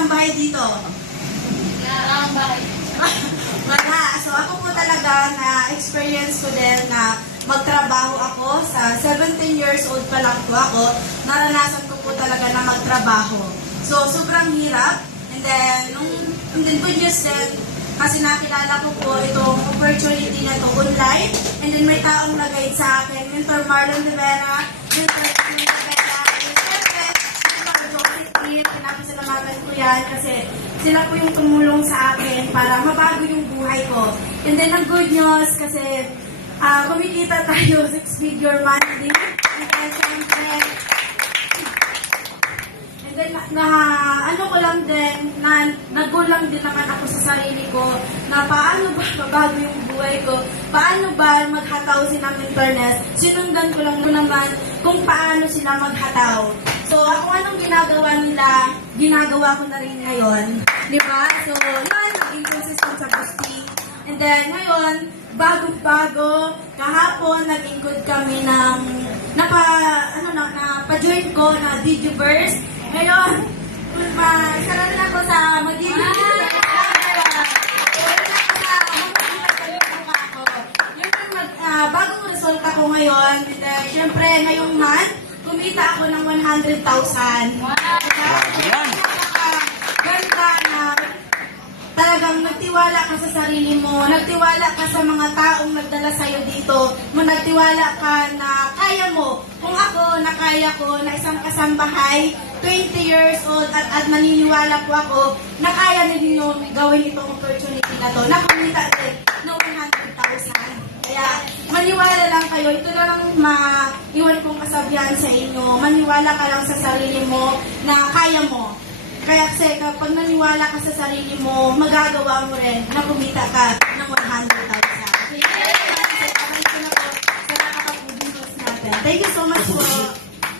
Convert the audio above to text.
kasambahay dito? Ang bahay. Wala. So ako po talaga na-experience ko din na magtrabaho ako. Sa 17 years old pa lang po ako, naranasan ko po talaga na magtrabaho. So sobrang hirap. And then, good news din, kasi nakilala ko po itong opportunity na to online. And then may taong nag-guide sa akin, Mentor Marlon Rivera, Mentor Marlon Rivera, and syempre, Mentor Joseph Lee, pinapasalamatan ko yan kasi sila po yung tumulong sa akin para mabago yung buhay ko. And then ang good news kasi kumikita tayo 6-figure monthly. And then syempre, and then ano ko lang din, nagulang din naman ako sa sarili ko na paano ba mabago yung buhay ko, paano ba maghataw si ng Mentorness. Sinundan ko lang naman kung paano sila maghataw. So, kung anong ginagawa nila, ginagawa ko na rin ngayon. Di ba? So, yun, naging consistent sa posting. And then, ngayon, bago-bago, kahapon, nag-include kami ng, napa-join ko na Videoverse. Ngayon, sarap na ako sa magiging bagong result ako ngayon. And then, syempre, ngayong month, kumita ako ng 100,000. Ganda na talagang nagtiwala ka sa sarili mo, nagtiwala ka sa mga taong nagdala sa'yo dito, nagtiwala ka na kaya mo. Kung ako, na kaya ko, na isang kasambahay, 20 years old, at naniniwala po ako, na kaya ninyo gawin itong opportunity na to, na kumita din ng 100,000. Kaya, maniwala lang kayo. Ito na lang maiwan kong kasabihan sa inyo. Maniwala ka lang sa sarili mo na kaya mo. Kaya kasi kapag naniwala ka sa sarili mo, magagawa mo rin na kumita ka ng 100,000. Okay, na po sa nakakapag-business natin. Thank you so much po.